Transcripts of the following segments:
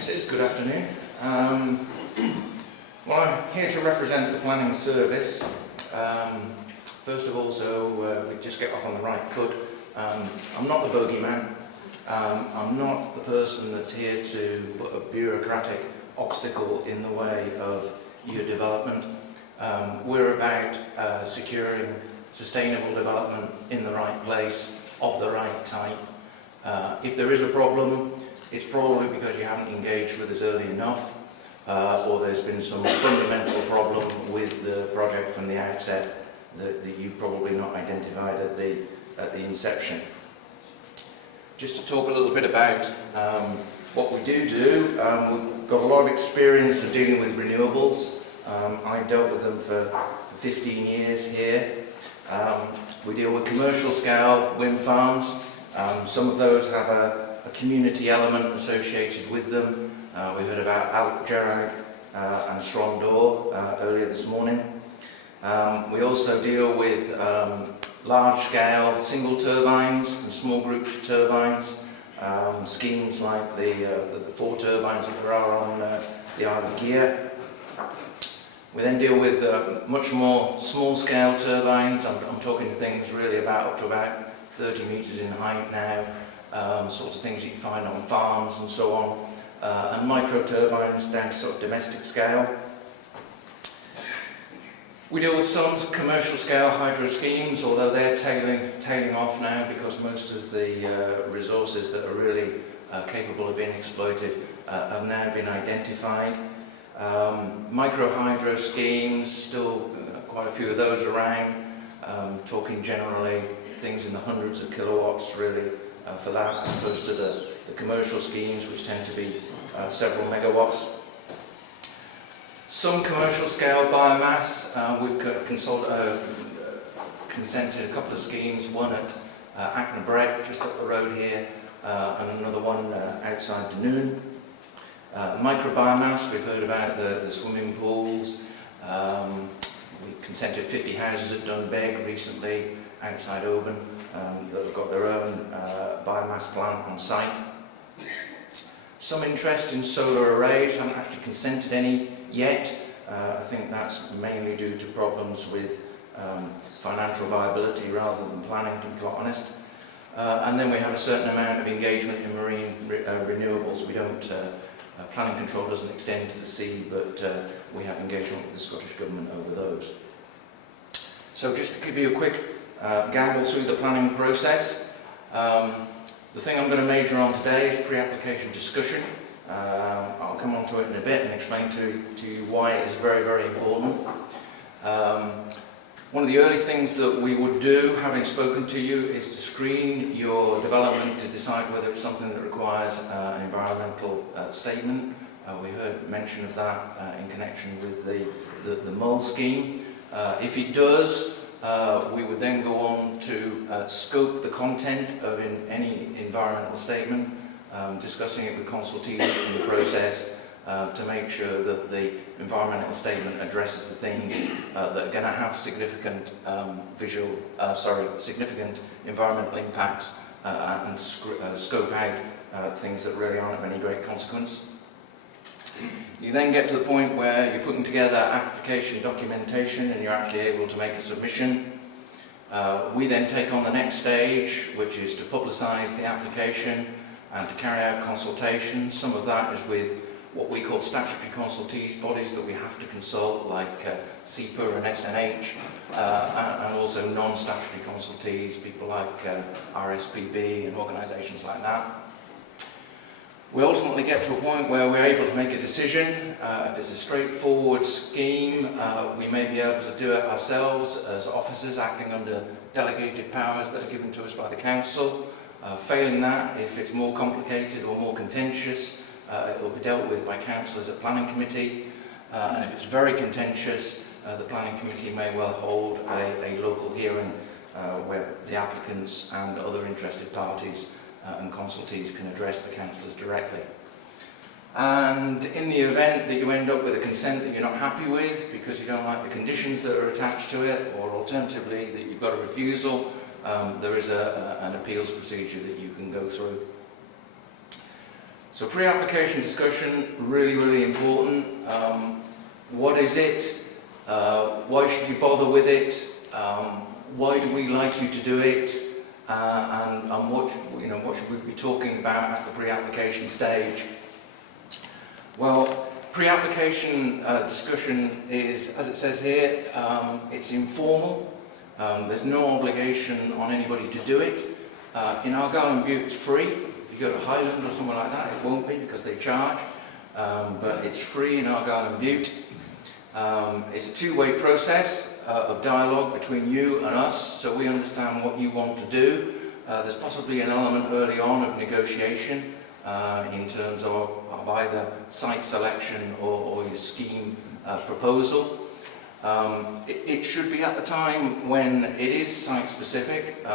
Yes, it is. Good afternoon. Well, I'm here to represent the planning service. First of all, so we just get off on the right foot. I'm not the bogeyman. I'm not the person that's here to put a bureaucratic obstacle in the way of your development. We're about securing sustainable development in the right place, of the right type. If there is a problem, it's probably because you haven't engaged with us early enough, or there's been some fundamental problem with the project from the outset that you've probably not identified at the inception. Just to talk a little bit about what we do, we've got a lot of experience of dealing with renewables. I've dealt with them for 15 years here. We deal with commercial scale wind farms. Some of those have a community element associated with them. We heard about Argyll and Bute earlier this morning. We also deal with large-scale single turbines and small groups of turbines, schemes like the 4 turbines that there are on the Isle of Kerr. We then deal with much more small-scale turbines. I'm talking things really up to about 30 metres in height now, sorts of things you can find on farms and so on, and micro turbines down to sort of domestic scale. We deal with some commercial scale hydro schemes, although they're tailing off now because most of the resources that are really capable of being exploited have now been identified. Micro hydro schemes, still quite a few of those around, talking generally things in the hundreds of kilowatts really for that, as opposed to the commercial schemes which tend to be several megawatts. Some commercial scale biomass, we've consented a couple of schemes, one at Acknabrek, just up the road here, and another one outside Dunoon. Microbiomass, we've heard about the swimming pools. We consented 50 houses at Dunbeg recently, outside Oban, that have got their own biomass plant on site. Some interest in solar arrays, haven't actually consented any yet. I think that's mainly due to problems with financial viability rather than planning, to be quite honest. And then we have a certain amount of engagement in marine renewables. We don't, planning control doesn't extend to the sea, but we have engagement with the Scottish Government over those. So just to give you a quick gamble through the planning process. The thing I'm going to major on today is pre-application discussion. I'll come on to it in a bit and explain to you why it is very, very important. One of the early things that we would do, having spoken to you, is to screen your development to decide whether it's something that requires an environmental statement. We heard mention of that in connection with the MUL scheme. If it does, we would then go on to scope the content of any environmental statement, discussing it with consultees in the process to make sure that the environmental statement addresses the things that are going to have significant significant environmental impacts and scope out things that really aren't of any great consequence. You then get to the point where you're putting together application documentation and you're actually able to make a submission. We then take on the next stage, which is to publicise the application and to carry out consultations. Some of that is with what we call statutory consultees, bodies that we have to consult, like CEPA and SNH, and also non-statutory consultees, people like RSPB and organisations like that. We ultimately get to a point where we're able to make a decision. If it's a straightforward scheme, we may be able to do it ourselves as officers acting under delegated powers that are given to us by the council. Failing that, if it's more complicated or more contentious, it will be dealt with by councillors at planning committee. And if it's very contentious, the planning committee may well hold a local hearing where the applicants and other interested parties and consultees can address the councillors directly. And in the event that you end up with a consent that you're not happy with because you don't like the conditions that are attached to it, or alternatively that you've got a refusal, there is an appeals procedure that you can go through. So pre-application discussion, really, really important. What is it? Why should you bother with it? Why do we like you to do it? And what should we be talking about at the pre-application stage? Well, pre-application discussion is, as it says here, it's informal. There's no obligation on anybody to do it. In Argyll and Bute, it's free. If you go to Highland or somewhere like that, it won't be because they charge. But it's free in Argyll and Bute. It's a two-way process of dialogue between you and us, so we understand what you want to do. There's possibly an element early on of negotiation in terms of either site selection or your scheme proposal. It should be at the time when it is site-specific,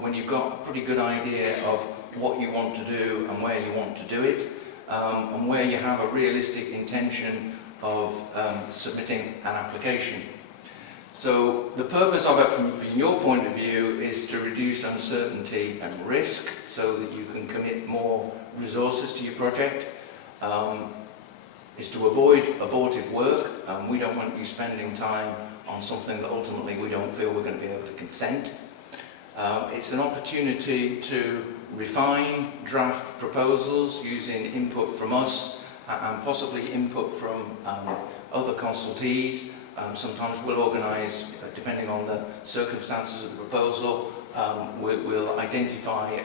when you've got a pretty good idea of what you want to do and where you want to do it, and where you have a realistic intention of submitting an application. So the purpose of it from your point of view is to reduce uncertainty and risk so that you can commit more resources to your project. Is to avoid abortive work. We don't want you spending time on something that ultimately we don't feel we're going to be able to consent. It's an opportunity to refine draft proposals using input from us and possibly input from other consultees. Sometimes we'll organise, depending on the circumstances of the proposal, we'll identify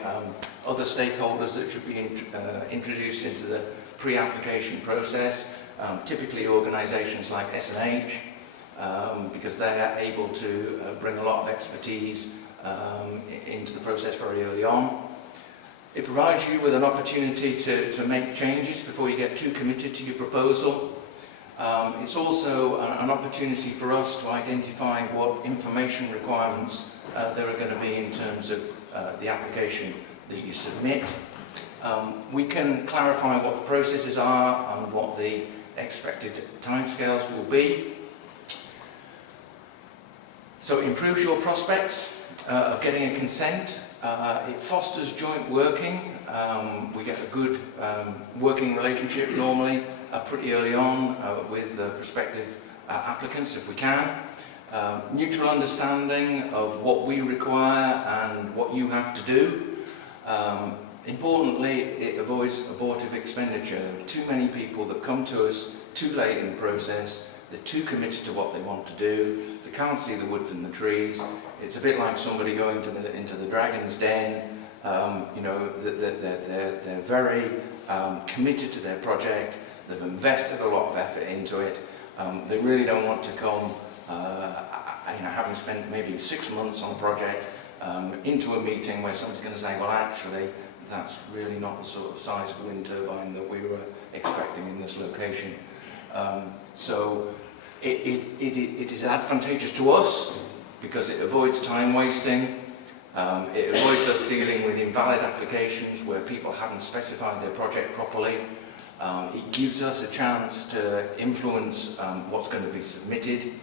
other stakeholders that should be introduced into the pre-application process, typically organisations like S&H, because they're able to bring a lot of expertise into the process very early on. It provides you with an opportunity to make changes before you get too committed to your proposal. It's also an opportunity for us to identify what information requirements there are going to be in terms of the application that you submit. We can clarify what the processes are and what the expected timescales will be. So it improves your prospects of getting a consent. It fosters joint working. We get a good working relationship normally pretty early on with prospective applicants if we can. Mutual understanding of what we require and what you have to do. Importantly, it avoids abortive expenditure. Too many people that come to us too late in the process, they're too committed to what they want to do, they can't see the wood from the trees. It's a bit like somebody going into the dragon's den. They're very committed to their project, they've invested a lot of effort into it, they really don't want to come, having spent maybe 6 months on a project, into a meeting where someone's going to say, well, actually, that's really not the sort of size of wind turbine that we were expecting in this location. So it is advantageous to us because it avoids time wasting. It avoids us dealing with invalid applications where people haven't specified their project properly. It gives us a chance to influence what's going to be submitted.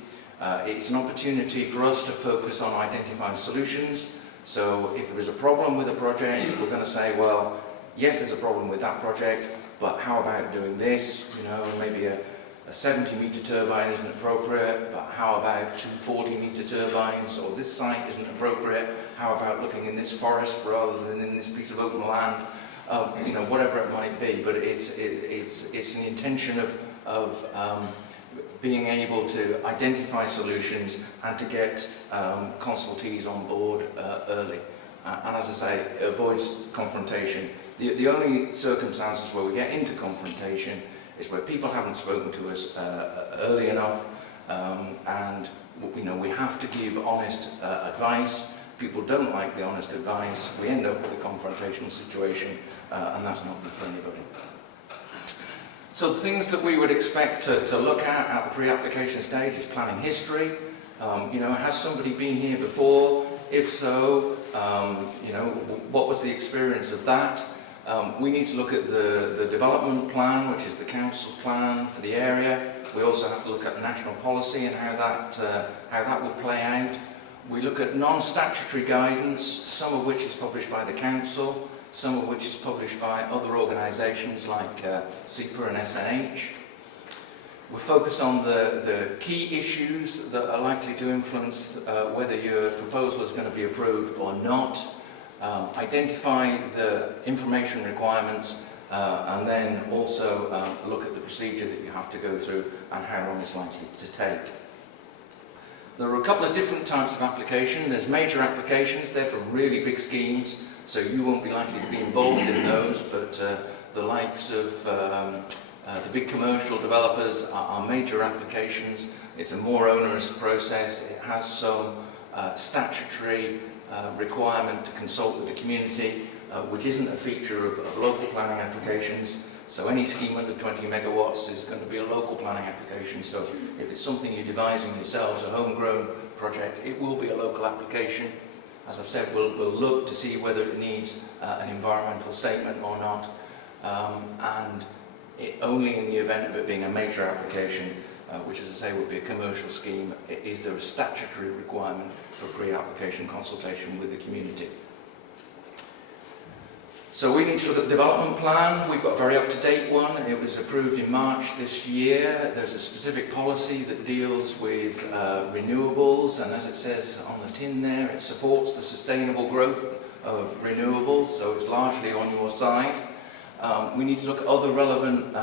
It's an opportunity for us to focus on identifying solutions. So if there is a problem with a project, we're going to say, well, yes, there's a problem with that project, but how about doing this? Maybe a 70-metre turbine isn't appropriate, but how about 2 40-metre turbines? Or this site isn't appropriate, how about looking in this forest rather than in this piece of open land? Whatever it might be, but it's an intention of being able to identify solutions and to get consultees on board early. And as I say, it avoids confrontation. The only circumstances where we get into confrontation is where people haven't spoken to us early enough, and we have to give honest advice. People don't like the honest advice. We end up with a confrontational situation, and that's not good for anybody. So the things that we would expect to look at the pre-application stage is planning history. Has somebody been here before? If so, what was the experience of that? We need to look at the development plan, which is the council's plan for the area. We also have to look at national policy and how that will play out. We look at non-statutory guidance, some of which is published by the council, some of which is published by other organisations like SEPA and SNH. We're focused on the key issues that are likely to influence whether your proposal is going to be approved or not, identify the information requirements, and then also look at the procedure that you have to go through and how long it's likely to take. There are a couple of different types of application. There's major applications, they're for really big schemes, so you won't be likely to be involved in those, but the likes of the big commercial developers are major applications. It's a more onerous process. It has some statutory requirement to consult with the community, which isn't a feature of local planning applications. So any scheme under 20 megawatts is going to be a local planning application. So if it's something you're devising yourselves, a homegrown project, it will be a local application. As I've said, we'll look to see whether it needs an environmental statement or not. And only in the event of it being a major application, which as I say would be a commercial scheme, is there a statutory requirement for pre-application consultation with the community. So we need to look at the development plan. We've got a very up-to-date one. It was approved in March this year. There's a specific policy that deals with renewables, and as it says on the tin there, it supports the sustainable growth of renewables, so it's largely on your side. We need to look at other relevant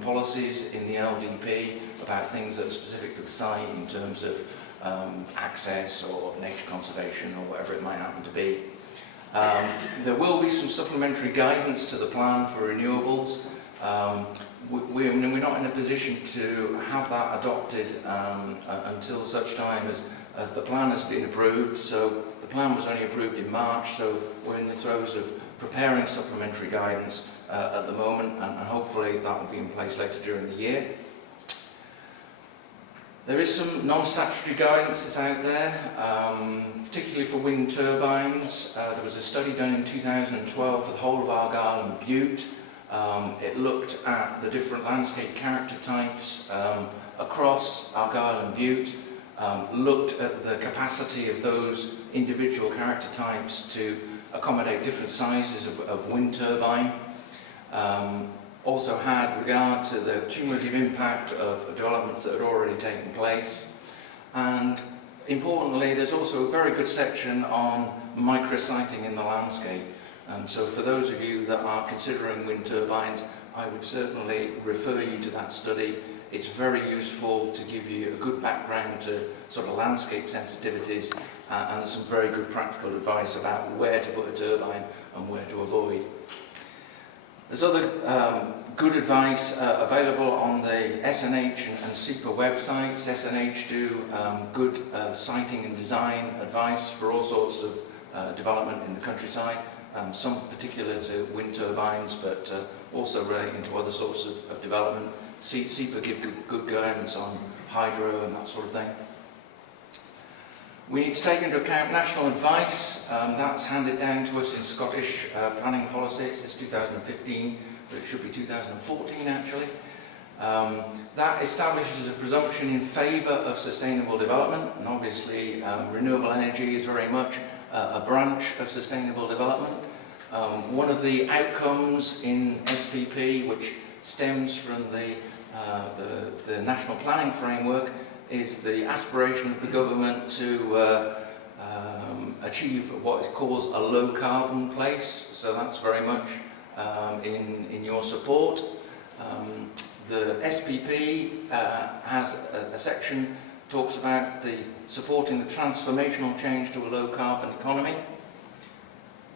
policies in the LDP about things that are specific to the site in terms of access or nature conservation or whatever it might happen to be. There will be some supplementary guidance to the plan for renewables. We're not in a position to have that adopted until such time as the plan has been approved. So the plan was only approved in March, so we're in the throes of preparing supplementary guidance at the moment, and hopefully that will be in place later during the year. There is some non-statutory guidance that's out there, particularly for wind turbines. There was a study done in 2012 for the whole of Argyll and Bute. It looked at the different landscape character types across Argyll and Bute, looked at the capacity of those individual character types to accommodate different sizes of wind turbine. Also had regard to the cumulative impact of developments that had already taken place, and importantly there's also a very good section on micrositing in the landscape. So for those of you that are considering wind turbines, I would certainly refer you to that study. It's very useful to give you a good background to sort of landscape sensitivities, and there's some very good practical advice about where to put a turbine and where to avoid. There's other good advice available on the SNH and SEPA websites. SNH do good siting and design advice for all sorts of development in the countryside, some particular to wind turbines, but also relating to other sorts of development. SEPA give good guidance on hydro and that sort of thing. We need to take into account national advice. That's handed down to us in Scottish planning policy. It says 2015, but it should be 2014 actually. That establishes a presumption in favour of sustainable development, and obviously renewable energy is very much a branch of sustainable development. One of the outcomes in SPP, which stems from the national planning framework, is the aspiration of the government to achieve what it calls a low carbon place. So that's very much in your support. The SPP has a section talks about supporting the transformational change to a low carbon economy,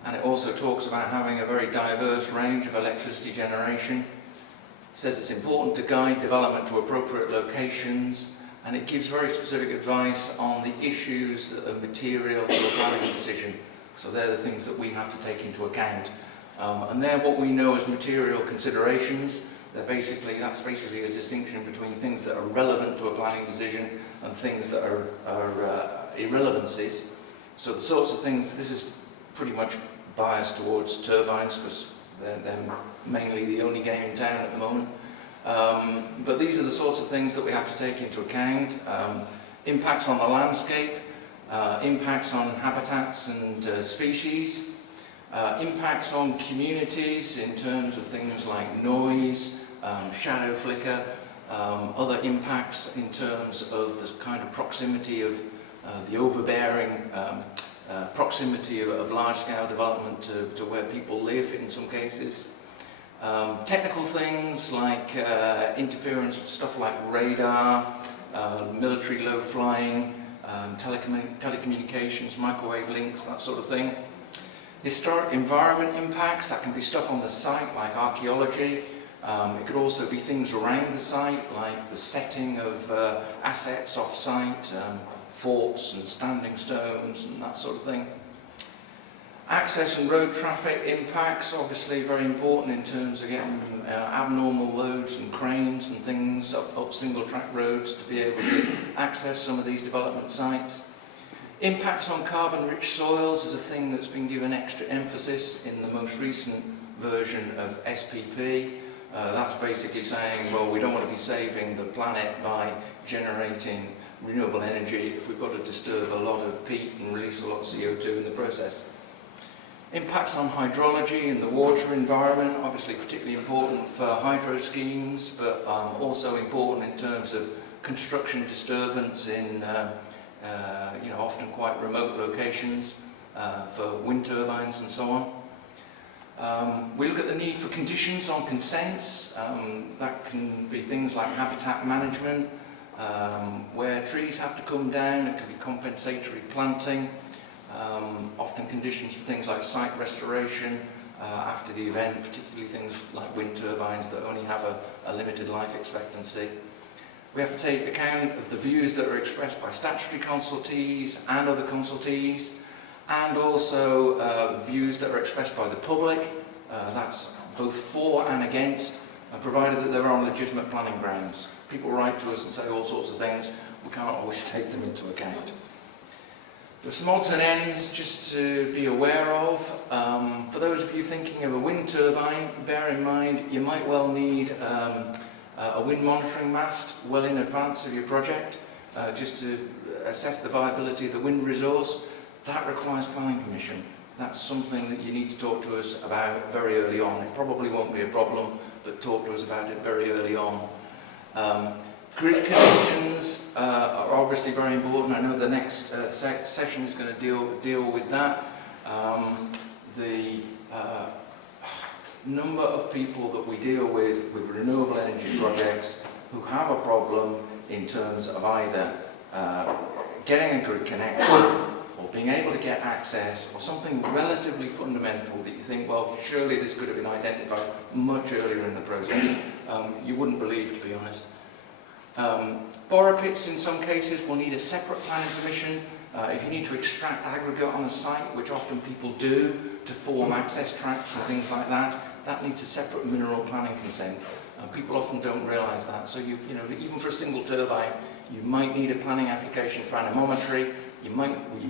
and it also talks about having a very diverse range of electricity generation. It says it's important to guide development to appropriate locations, and it gives very specific advice on the issues that are material to a planning decision. So they're the things that we have to take into account. And they're what we know as material considerations. That's basically a distinction between things that are relevant to a planning decision and things that are irrelevancies. So the sorts of things, this is pretty much biased towards turbines because they're mainly the only game in town at the moment. But these are the sorts of things that we have to take into account. Impacts on the landscape, impacts on habitats and species, Impacts on communities in terms of things like noise, shadow flicker, other impacts in terms of the kind of proximity of the overbearing proximity of large-scale development to where people live in some cases. Technical things like interference, stuff like radar, military low flying, telecommunications, microwave links, that sort of thing. Historic environment impacts, that can be stuff on the site like archaeology. It could also be things around the site like the setting of assets off-site, forts and standing stones and that sort of thing. Access and road traffic impacts, obviously very important in terms of getting abnormal loads and cranes and things up single track roads to be able to access some of these development sites. Impacts on carbon-rich soils is a thing that's been given extra emphasis in the most recent version of SPP. That's basically saying, well, we don't want to be saving the planet by generating renewable energy if we've got to disturb a lot of peat and release a lot of CO2 in the process. Impacts on hydrology and the water environment, obviously particularly important for hydro schemes, but also important in terms of construction disturbance in often quite remote locations for wind turbines and so on. We look at the need for conditions on consents. That can be things like habitat management, where trees have to come down. It can be compensatory planting. Often conditions for things like site restoration after the event, particularly things like wind turbines that only have a limited life expectancy. We have to take account of the views that are expressed by statutory consultees and other consultees, and also views that are expressed by the public. That's both for and against, provided that they're on legitimate planning grounds. People write to us and say all sorts of things. We can't always take them into account. There's some odds and ends just to be aware of. For those of you thinking of a wind turbine, bear in mind you might well need a wind monitoring mast well in advance of your project, just to assess the viability of the wind resource. That requires planning permission. That's something that you need to talk to us about very early on. It probably won't be a problem, but talk to us about it very early on. Grid connections are obviously very important. I know the next session is going to deal with that. The number of people that we deal with renewable energy projects who have a problem in terms of either getting a grid connection or being able to get access, or something relatively fundamental that you think, well, surely this could have been identified much earlier in the process. You wouldn't believe, to be honest. Borrow pits in some cases will need a separate planning permission. If you need to extract aggregate on a site, which often people do to form access tracts and things like that, that needs a separate mineral planning consent. People often don't realise that. So you even for a single turbine, you might need a planning application for anemometry. You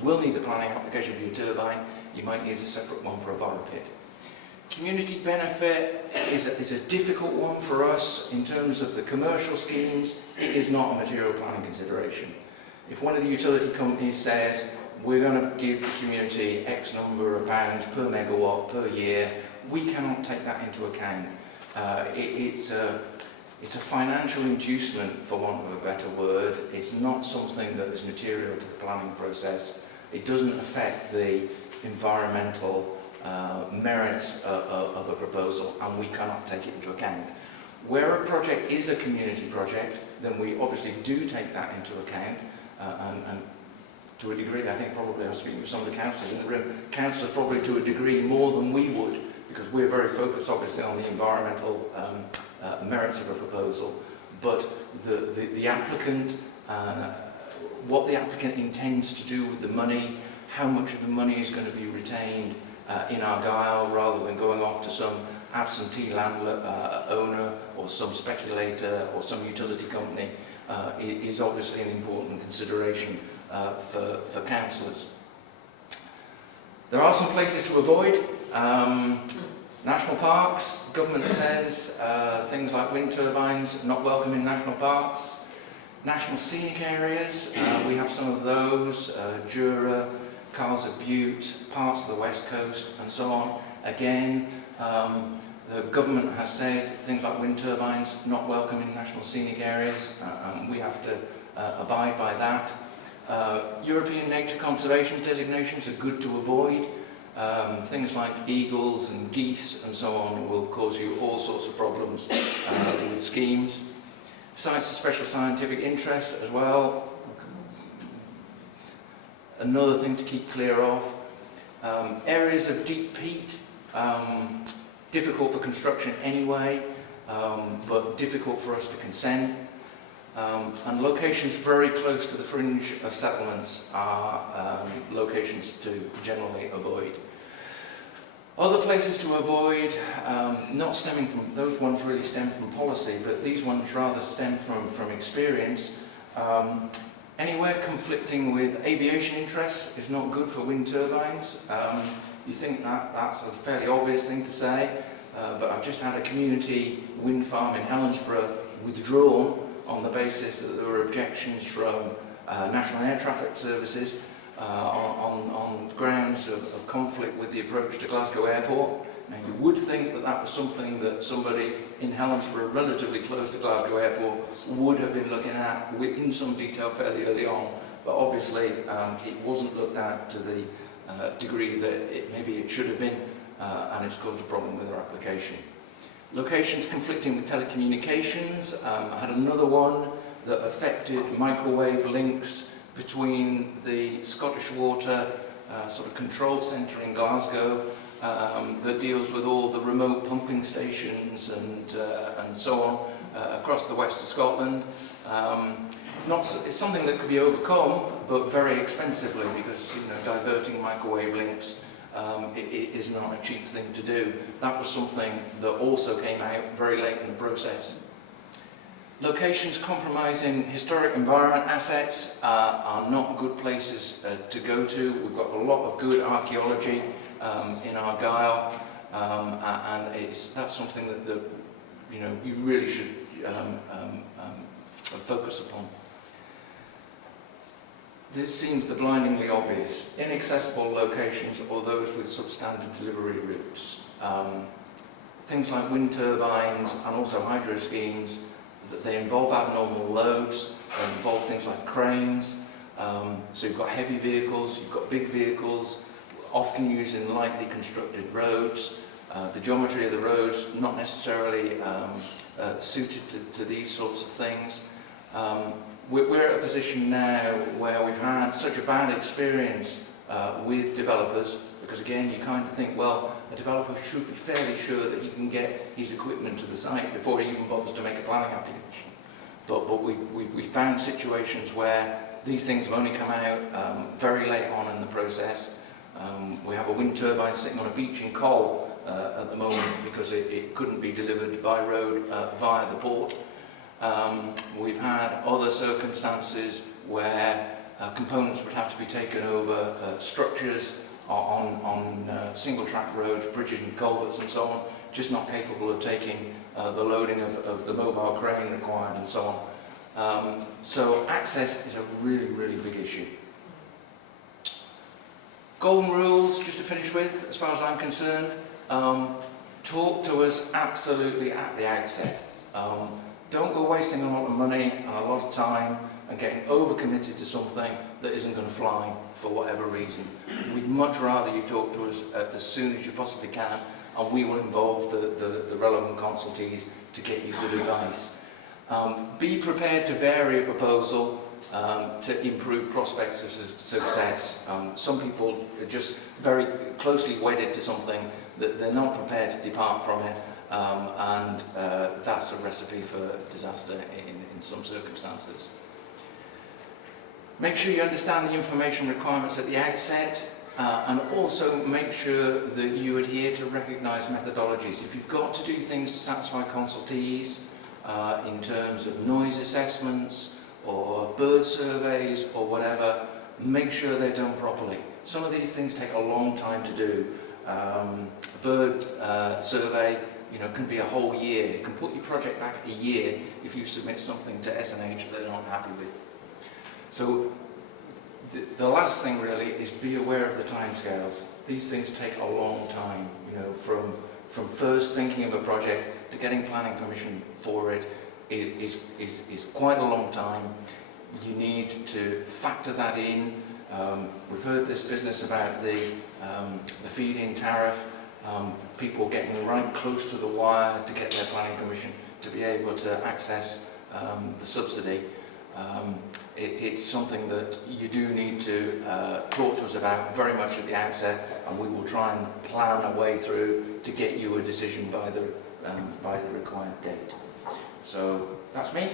will need the planning application for your turbine. You might need a separate one for a borrow pit. Community benefit is a difficult one for us in terms of the commercial schemes. It is not a material planning consideration. If one of the utility companies says, we're going to give the community X number of pounds per megawatt per year, we cannot take that into account. It's a financial inducement, for want of a better word. It's not something that is material to the planning process. It doesn't affect the environmental merits of a proposal, and we cannot take it into account. Where a project is a community project, then we obviously do take that into account, and to a degree, I think probably I'm speaking for some of the councillors in the room, councillors probably to a degree more than we would, because we're very focused obviously on the environmental merits of a proposal, but the applicant, what the applicant intends to do with the money, how much of the money is going to be retained in Argyll rather than going off to some absentee owner or some speculator or some utility company is obviously an important consideration for councillors. There are some places to avoid. National parks, government says things like wind turbines, not welcome in national parks. National scenic areas, we have some of those, Jura, Argyll and Bute, parts of the west coast and so on. Again, the government has said things like wind turbines not welcome in national scenic areas, and we have to abide by that. European nature conservation designations are good to avoid. Things like eagles and geese and so on will cause you all sorts of problems with schemes. Sites of special scientific interest as well. Another thing to keep clear of. Areas of deep peat, difficult for construction anyway, but difficult for us to consent. And locations very close to the fringe of settlements are locations to generally avoid. Other places to avoid, not stemming from, those ones really stem from policy, but these ones rather stem from experience. Anywhere conflicting with aviation interests is not good for wind turbines. You think that's a fairly obvious thing to say, but I've just had a community wind farm in Helensburgh withdrawn on the basis that there were objections from National Air Traffic Services on grounds of conflict with the approach to Glasgow Airport. Now you would think that that was something that somebody in Helensburgh, relatively close to Glasgow Airport, would have been looking at in some detail fairly early on, but obviously it wasn't looked at to the degree that maybe it should have been, and it's caused a problem with our application. Locations conflicting with telecommunications. I had another one that affected microwave links between the Scottish Water sort of control centre in Glasgow that deals with all the remote pumping stations and so on across the west of Scotland. It's something that could be overcome, but very expensively, because diverting microwave links it is not a cheap thing to do. That was something that also came out very late in the process. Locations compromising historic environment assets are not good places to go to. We've got a lot of good archaeology in Argyll, and that's something that you really should focus upon. This seems the blindingly obvious. Inaccessible locations or those with substandard delivery routes. Things like wind turbines and also hydro schemes, that they involve abnormal loads, they involve things like cranes. So you've got heavy vehicles, you've got big vehicles, often used in lightly constructed roads. The geometry of the roads not necessarily suited to these sorts of things. We're at a position now where we've had such a bad experience with developers, because again you kind of think, well, a developer should be fairly sure that he can get his equipment to the site before he even bothers to make a planning application. But we found situations where these things have only come out very late on in the process. We have a wind turbine sitting on a beach in Col at the moment because it couldn't be delivered by road via the port. We've had other circumstances where components would have to be taken over structures on single track roads, bridges and culverts and so on, just not capable of taking the loading of the mobile crane required and so on. So access is a really, really big issue. Golden rules, just to finish with, as far as I'm concerned, talk to us absolutely at the outset. Don't go wasting a lot of money and a lot of time and getting overcommitted to something that isn't going to fly for whatever reason. We'd much rather you talk to us as soon as you possibly can, and we will involve the relevant consultees to get you good advice. Be prepared to vary a proposal to improve prospects of success. Some people are just very closely wedded to something that they're not prepared to depart from it. And that's a recipe for disaster in some circumstances. Make sure you understand the information requirements at the outset, and also make sure that you adhere to recognised methodologies. If you've got to do things to satisfy consultees in terms of noise assessments or bird surveys or whatever, make sure they're done properly. Some of these things take a long time to do. A bird survey can be a whole year. It can put your project back a year if you submit something to S&H that they're not happy with. So the last thing really is be aware of the timescales. These things take a long time, you know, from first thinking of a project to getting planning permission for it is quite a long time. You need to factor that in. We've heard this business about the feed-in tariff, people getting right close to the wire to get their planning permission to be able to access the subsidy. It's something that you do need to talk to us about very much at the outset, and we will try and plan a way through to get you a decision by the required date. So that's me.